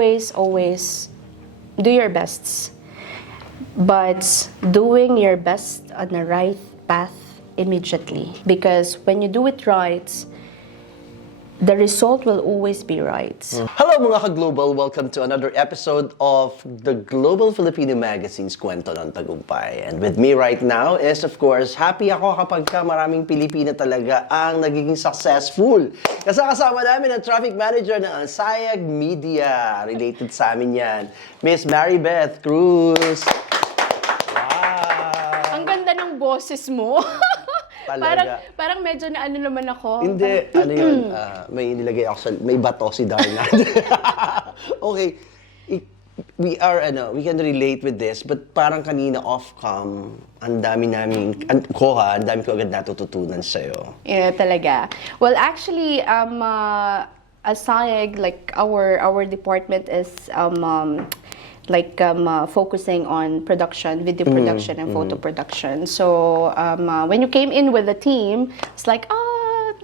Always do your best. But doing your best on the right path immediately. Because when you do it right, the result will always be right. Hello mga ka-Global! Welcome to another episode of the Global Filipino Magazine's Kwento ng Tagumpay. And with me right now is, of course, happy ako kapag maraming Pilipino talaga ang nagiging successful. Kasama namin ang traffic manager ng Alsayegh Media. Related sa amin yan, Miss Maribeth Cruz. Ang ganda ng boses mo. Parang medyo na ano naman ako. Hindi, ano yun, may nilagay ako sa, may bato si Darna. Okay, we can relate with this, but parang kanina off-cam, ang dami ko agad natututunan sa'yo. Yeah, talaga. Well, actually, Alsayegh, like our department is focusing on production, video production, and photo production. So when you came in with the team, it's like,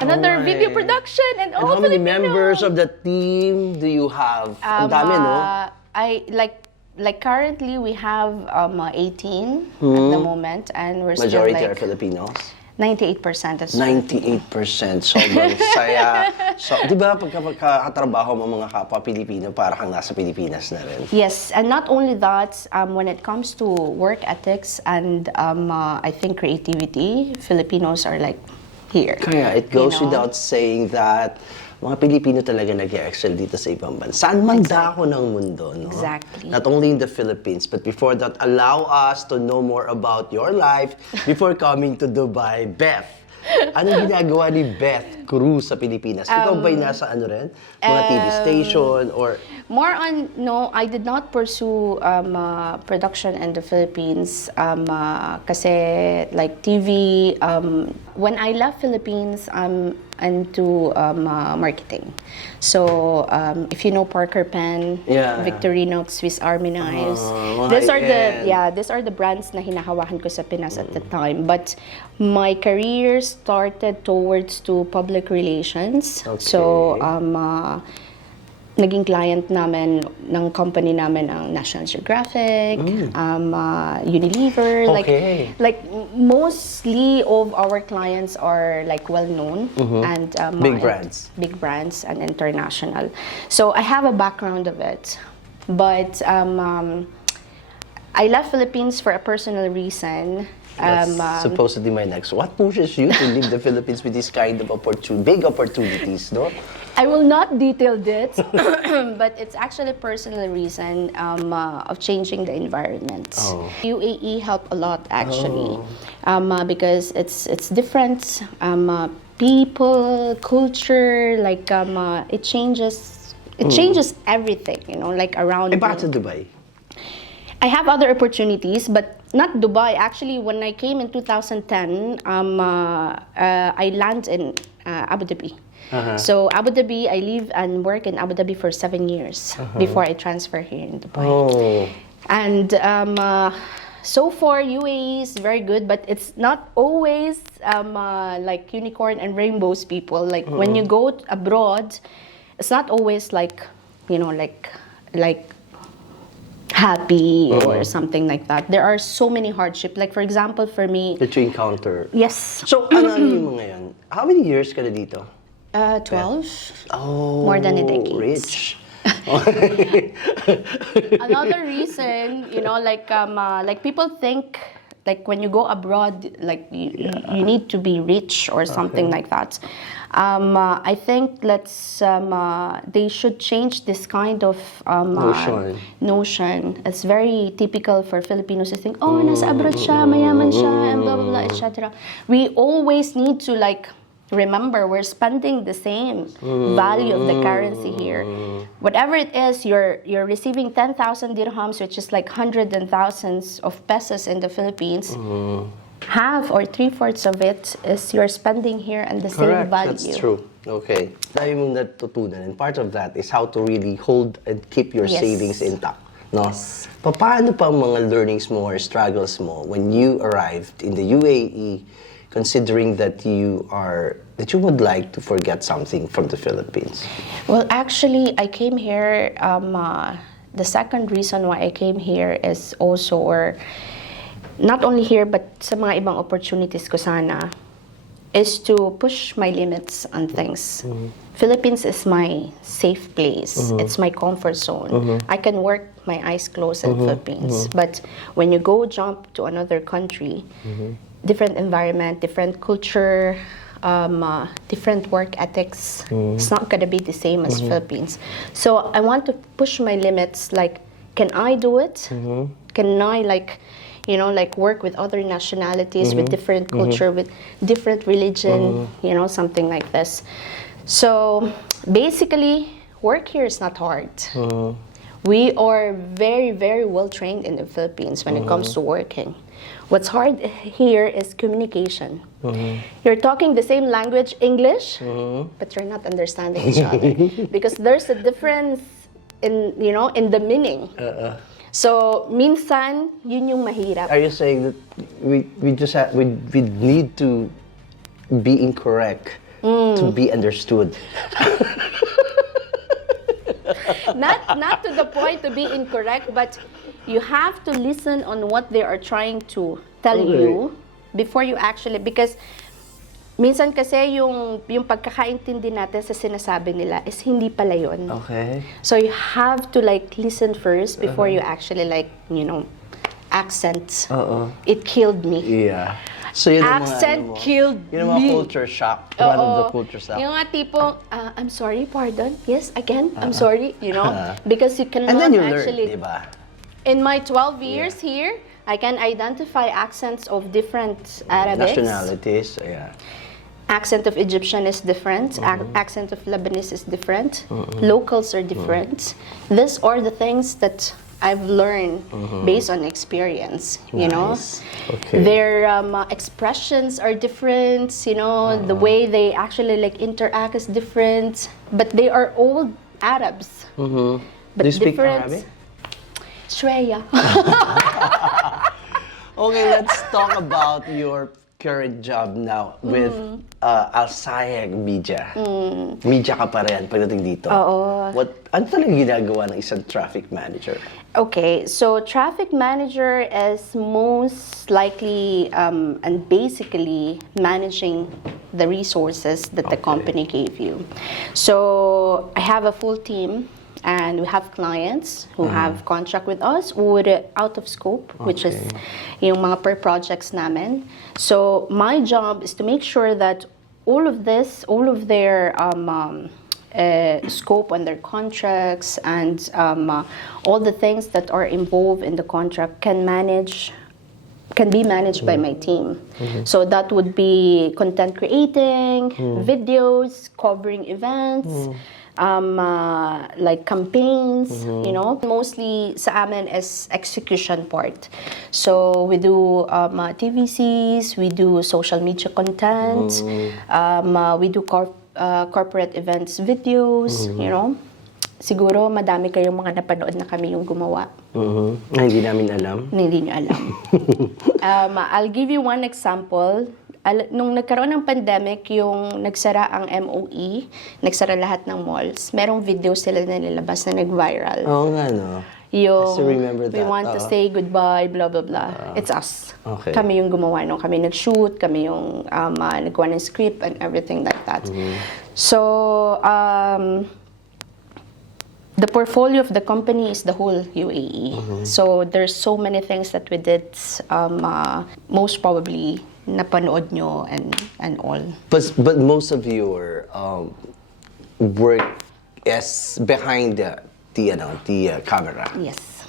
another video production and how many Filipino. members of the team do you have? Ang dami, no? I like currently we have 18 at the moment, and we're Majority still are Filipinos? 98% is 98%. Sobrang saya. So, di ba pagkakatrabaho mo mga kapwa Pilipino, para kang nasa Pilipinas na rin? Yes, and not only that, when it comes to work ethics and I think creativity, Filipinos are like here. Kaya it goes without saying that mga Pilipino talaga nag-excel dito sa ibang bansa. Saan man dako ng mundo, no? Exactly. Not only in the Philippines, but before that, allow us to know more about your life before coming to Dubai. Beth, anong ginagawa ni Beth Cruz sa Pilipinas? Ikaw ba'y nasa mga TV station or... More on, no, I did not pursue production in the Philippines kasi like TV, when I left Philippines, into marketing. So if you know Parker Pen, Victorinox, Swiss Army knives, these are the brands na hinahawakan ko sa Pinas at the time. But my career started towards to public relations. Okay. So naging client namin ng company namin ang National Geographic, Unilever, like mostly of our clients are like well known and big brands and international. So I have a background of it, but I left Philippines for a personal reason. That's supposedly my next. What pushes you to leave the Philippines with this kind of big opportunities, no? I will not detail this, but it's actually a personal reason of changing the environment. UAE helped a lot actually, because it's different. People, culture, like it changes everything, like around. Bakit sa Dubai? I have other opportunities, but not Dubai. Actually, when I came in 2010, I landed in Abu Dhabi. So Abu Dhabi, I live and work in Abu Dhabi for 7 years before I transfer here in Dubai. And so far, UAE is very good, but it's not always like unicorn and rainbows people. Like when you go abroad, it's not always like, like happy or something like that. There are so many hardships. Like for example, for me... That you encounter. Yes. So, ano mo ngayon? How many years ka na dito? 12. Oh, more than a decade. Rich. Another reason, like people think like when you go abroad, like you need to be rich or something like that. I think they should change this kind of notion. It's very typical for Filipinos to think, nasa abroad siya, mayaman siya, and blah blah blah, etc. We always need to remember, we're spending the same value of the currency here. Whatever it is, you're receiving 10,000 dirhams, which is like hundreds and thousands of pesos in the Philippines. Half or 3/4 of it is you're spending here and the same value. That's true. Okay. Dahil mong natutunan, and part of that is how to really hold and keep your savings intact. No? Yes. Paano pa mga learnings mo or struggles mo when you arrived in the UAE, considering that you are that you would like to forget something from the Philippines? Well, actually, I came here. The second reason why I came here is also, or not only here, but sa mga ibang opportunities ko sana, is to push my limits on things. Philippines is my safe place. It's my comfort zone. I can work my eyes closed in Philippines. But when you go jump to another country, different environment, different culture, different work ethics, it's not gonna be the same as Philippines. So I want to push my limits. Like, can I do it? Can I work with other nationalities, with different culture, with different religion, something like this. So basically, work here is not hard. We are very, very well trained in the Philippines when it comes to working. What's hard here is communication. You're talking the same language, English, but you're not understanding each other because there's a difference in the meaning. So minsan yun yung mahirap. Are you saying that we need to be incorrect to be understood? Not to the point to be incorrect, but you have to listen on what they are trying to tell you before you actually, because minsan kasi yung pagkakaintindi natin sa sinasabi nila is hindi pala yun. Okay. So you have to listen first before you actually accent. It killed me. Yeah. So yun Accent killed me. Yun ang mga culture shock. One of the culture shock. Yung mga tipong, I'm sorry, pardon, yes, again, I'm sorry, because you cannot And then you actually... learn, diba? In my 12 years here, I can identify accents of different Arabics. Nationalities, yeah. Accent of Egyptian is different. Accent of Lebanese is different. Locals are different. These are the things that I've learned based on experience. Okay. Their expressions are different. The way they actually interact is different. But they are all Arabs. But Do you speak different. Arabic? Shreya. Okay, let's talk about your current job now with Alsayegh Media. Media ka pa rin pagdating dito. Oo. Ano talagang ginagawa ng isang traffic manager? Okay, so traffic manager is most likely and basically managing the resources that the company gave you. So I have a full team. And we have clients who have contract with us or out of scope, which is yung mga per projects namin. So my job is to make sure that all of their scope on their contracts and all the things that are involved in the contract can be managed by my team. So that would be content creating, videos, covering events, like campaigns, mostly sa amin is execution part. So we do TVCs, we do social media content, we do corporate events videos, Siguro madami kayong mga napanood na kami yung gumawa. Na hindi namin alam. Hindi nyo alam. I'll give you one example. Nung nagkaroon ng pandemic, yung nagsara ang MOE, nagsara lahat ng malls, merong video sila na nilabas na nag-viral. Oo nga, no? Yung, I still remember that. we want to say goodbye, blah, blah, blah. It's us. Okay. Kami yung gumawa nung kami nag-shoot, kami yung nagawa ng script and everything like that. So, the portfolio of the company is the whole UAE. So there's so many things that we did, most probably napanood nyo and all. But most of your work is behind the camera. Yes.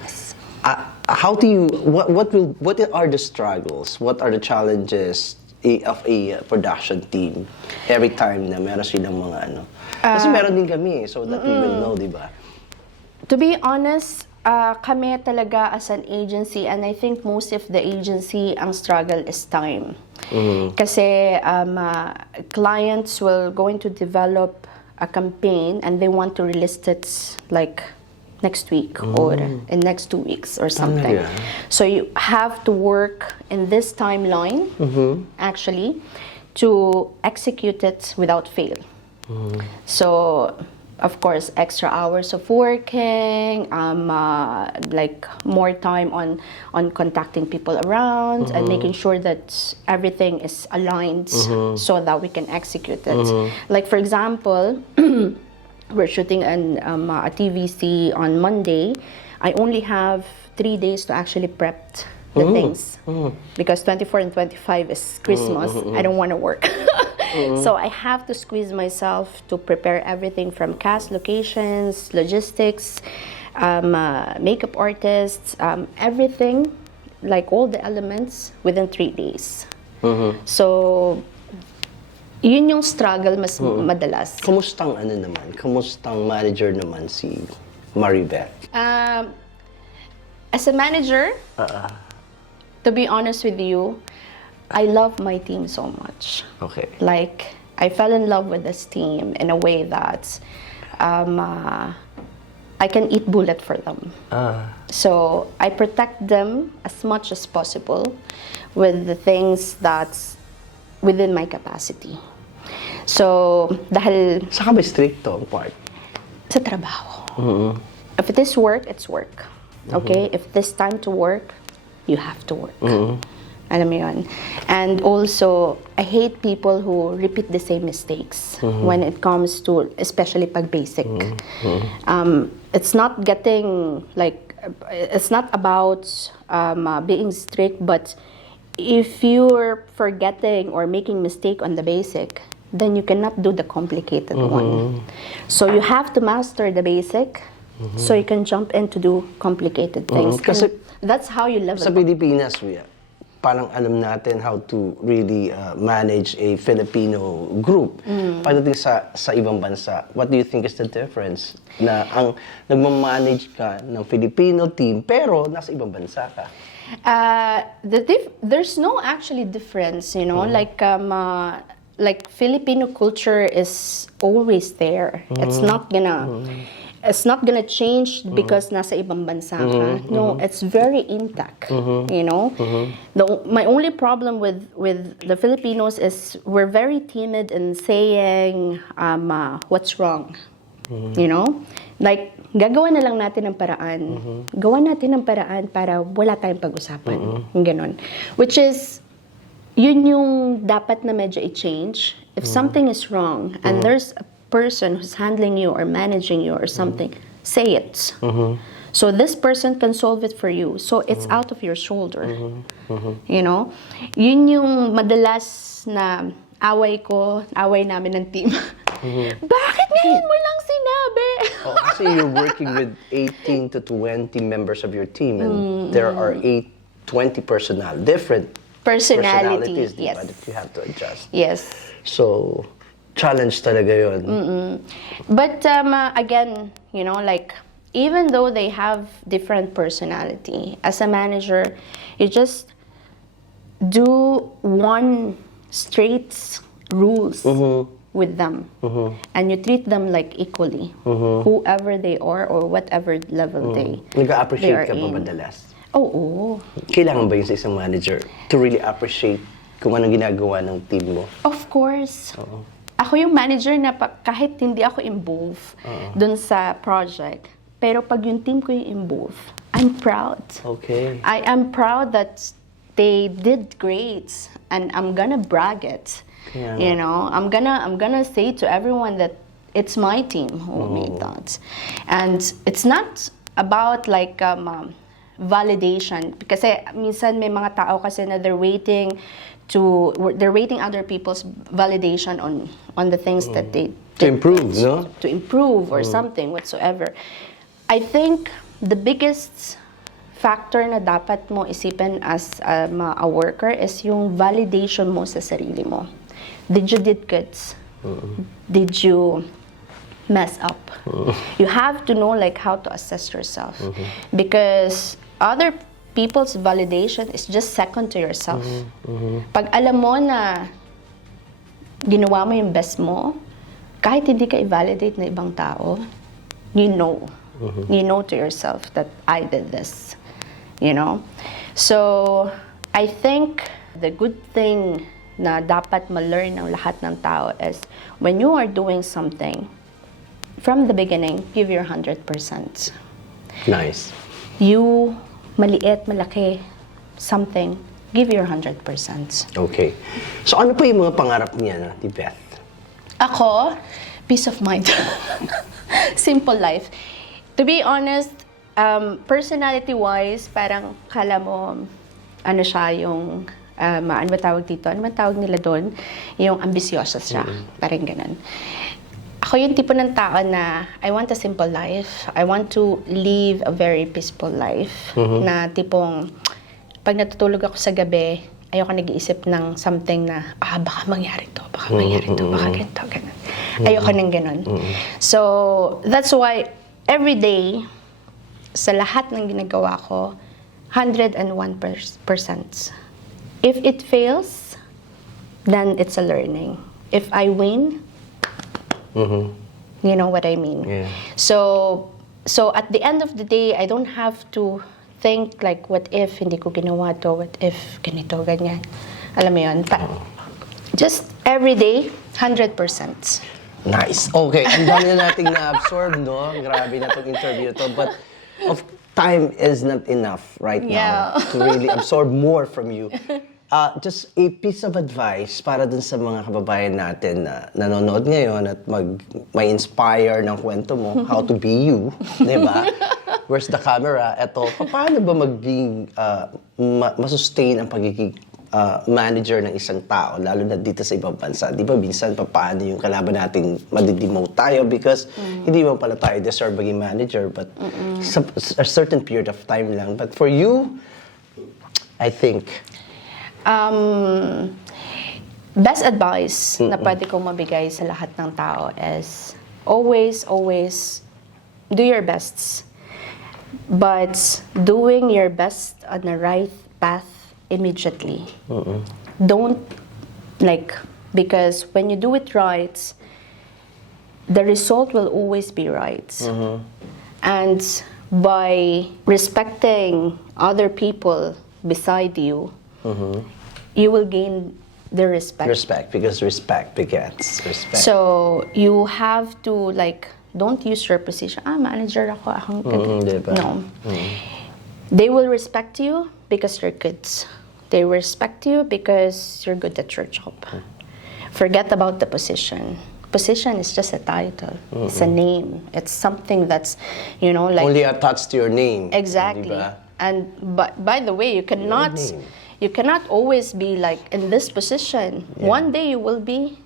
Yes. How do you what are the struggles? What are the challenges of a production team every time na meron silang mga Kasi meron din kami, so that we will know, di ba? To be honest, kami talaga as an agency, and I think most of the agency, ang struggle is time. Kasi clients will going to develop a campaign and they want to release it like next week or in next 2 weeks or something. So you have to work in this timeline, actually, to execute it without fail. So, of course, extra hours of working, like more time on contacting people around and making sure that everything is aligned so that we can execute it. Like, for example, we're shooting a TVC on Monday. I only have 3 days to actually prep the things because 24 and 25 is Christmas. I don't want to work. So I have to squeeze myself to prepare everything from cast, locations, logistics, makeup artists, everything, like all the elements within 3 days. So yun yung struggle mas madalas. Kumustang Kumustang manager naman si Maribeth? As a manager, to be honest with you, I love my team so much. Okay. Like, I fell in love with this team in a way that I can eat bullet for them. So I protect them as much as possible with the things that's within my capacity. So, dahil Saka ba stricto ang part? sa trabaho. If it is work, it's work. Okay? If it is time to work, you have to work. Alam mo yun. And also, I hate people who repeat the same mistakes when it comes to, especially pag basic. It's not getting, like, it's not about being strict, but if you're forgetting or making mistake on the basic, then you cannot do the complicated one. So you have to master the basic so you can jump in to do complicated things. Kasi that's how you level sa up. Pilipinas, parang alam natin how to really manage a Filipino group. Pagdating sa ibang bansa, what do you think is the difference? Na ang nagmamanage ka ng Filipino team, pero nasa ibang bansa ka. There's no actually difference, you know, like Filipino culture is always there. It's not gonna change because nasa ibang bansa ka. No, it's very intact. You know, my only problem with the Filipinos is we're very timid in saying what's wrong. You know, like gagawa na lang natin ng paraan. Gawa natin ng paraan para wala tayong pag-usapan. Ganon. Which is yun yung dapat na medyo i-change. If something is wrong and there's a person who's handling you or managing you or something, say it. So this person can solve it for you. So it's out of your shoulder. You know? Yun yung madalas na away namin ng team. Bakit ngayon mo lang sinabi? Kasi you're working with 18 to 20 members of your team and there are 20 different personalities, yes. That you have to adjust. Yes. So, challenge talaga yun. But again, you know, like, even though they have different personality, as a manager, you just do one straight rules with them. And you treat them like equally, whoever they are or whatever level they Nag-appreciate are ka ba in. madalas? Oo. Kailangan ba yun sa isang manager to really appreciate kung anong ginagawa ng team mo? Of course. Ako yung manager na kahit hindi ako involved dun sa project, pero pag yung team ko yung involved, I'm proud. Okay. I am proud that they did great and I'm gonna brag it. Yeah. You know, I'm gonna say to everyone that it's my team who made that. And it's not about like validation, kasi minsan may mga tao kasi na they're waiting other people's validation on the things that they To improve, no? To improve or something whatsoever. I think the biggest factor na dapat mo isipin as a worker is yung validation mo sa sarili mo. Did you did good? Did you mess up? You have to know like how to assess yourself, because other people's validation is just second to yourself. Pag alam mo na ginawa mo yung best mo, kahit hindi ka i-validate na ibang tao, you know. You know to yourself that I did this. You know? So, I think the good thing na dapat ma-learn ng lahat ng tao is when you are doing something, from the beginning, give your 100%. Nice. You, maliit, malaki, something, give your 100%. Okay. So ano pa yung mga pangarap niya, na, ni Beth? Ako, peace of mind. Simple life. To be honest, personality-wise, parang kala mo, ano siya, yung, ano ba tawag dito? Ano ba tawag nila doon? Yung ambisyosa siya. Parang ganun. Ako yung tipo ng tao na I want a simple life. I want to live a very peaceful life. Na tipong, pag natutulog ako sa gabi, ayoko nag-iisip ng something na, baka mangyari to, baka mangyari to, baka ganito, ganun. Ayoko ng ganun. So, that's why, every day, sa lahat ng ginagawa ko, 101%. If it fails, then it's a learning. If I win, you know what I mean? Yeah. So at the end of the day, I don't have to think like, what if hindi ko ginawa to? What if ganito, ganyan? Alam mo yun? Just every day, 100%. Nice. Okay, ang dami na nating na-absorb, no? Grabe na itong interview to. But time is not enough right now to really absorb more from you. Just a piece of advice para dun sa mga kababayan natin na nanonood ngayon at may inspire ng kwento mo, how to be you, di ba? Where's the camera? Eto, paano ba maging masustain ang pagiging manager ng isang tao, lalo na dito sa ibang bansa? Di ba, minsan paano yung kalaban natin madidemote tayo because hindi mo pala tayo deserve maging manager, but a certain period of time lang. But for you, I think, best advice na pwede kong mabigay sa lahat ng tao is always do your best. But doing your best on the right path immediately. Don't, because when you do it right, the result will always be right. And by respecting other people beside you, you will gain the respect. Respect, because respect begets respect. So, you have to, don't use your position. Manager ako, Diba? No. They will respect you because you're good. They will respect you because you're good at your job. Forget about the position. Position is just a title. It's a name. It's something that's, only attached to your name. Exactly. Diba? And by the way, you cannot always be in this position. Yeah. One day you will be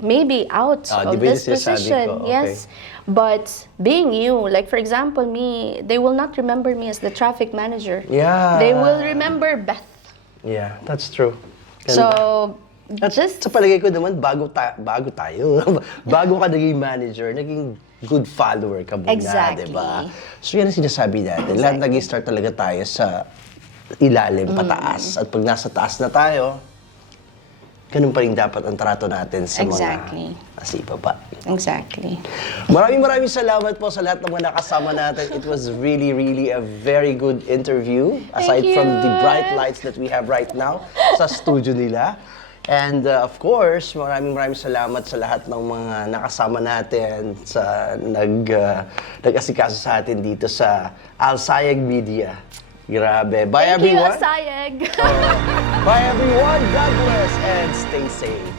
maybe out of this position. Okay. Yes. But being you, for example, me, they will not remember me as the traffic manager. Yeah. They will remember Beth. Yeah, that's true. Ganda. So, Sa palagay ko naman, bago tayo, bago ka naging manager, naging good follower ka muna, Exactly. diba? So yan ang sinasabi natin. Lahat nag-start talaga tayo sa ilalim, pataas. At pag nasa taas na tayo, ganun pa rin dapat ang trato natin sa mga nasa ibaba. Exactly. Maraming salamat po sa lahat ng mga nakasama natin. It was really a very good interview. Aside from the bright lights that we have right now sa studio nila. And of course, maraming salamat sa lahat ng mga nakasama natin sa nag-asikaso sa atin dito sa Alsayegh Media. Grabe. Bye everyone. Thank you, Alsayegh. Bye everyone. God bless and stay safe.